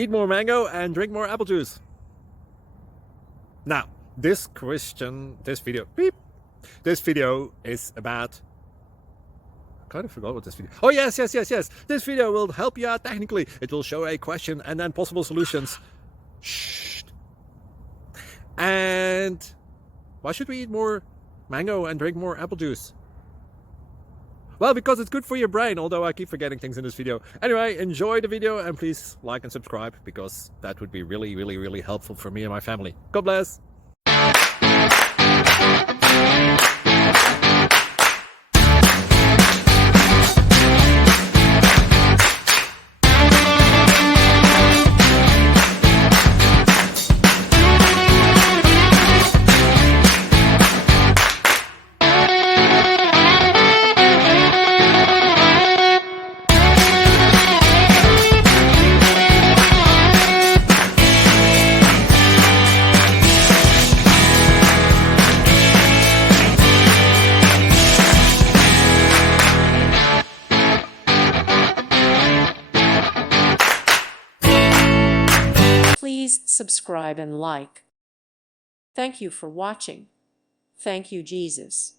Eat more mango and drink more apple juice. Now, this video is about... I kind of forgot what this video... Oh, yes. This video will help you out technically. It will show a question and then possible solutions. Shh. And why should we eat more mango and drink more apple juice? Well, because it's good for your brain, although I keep forgetting things in this video. Anyway, enjoy the video and please like and subscribe, because that would be really helpful for me and my family. God bless! Please subscribe and like. Thank you for watching. Thank you, Jesus.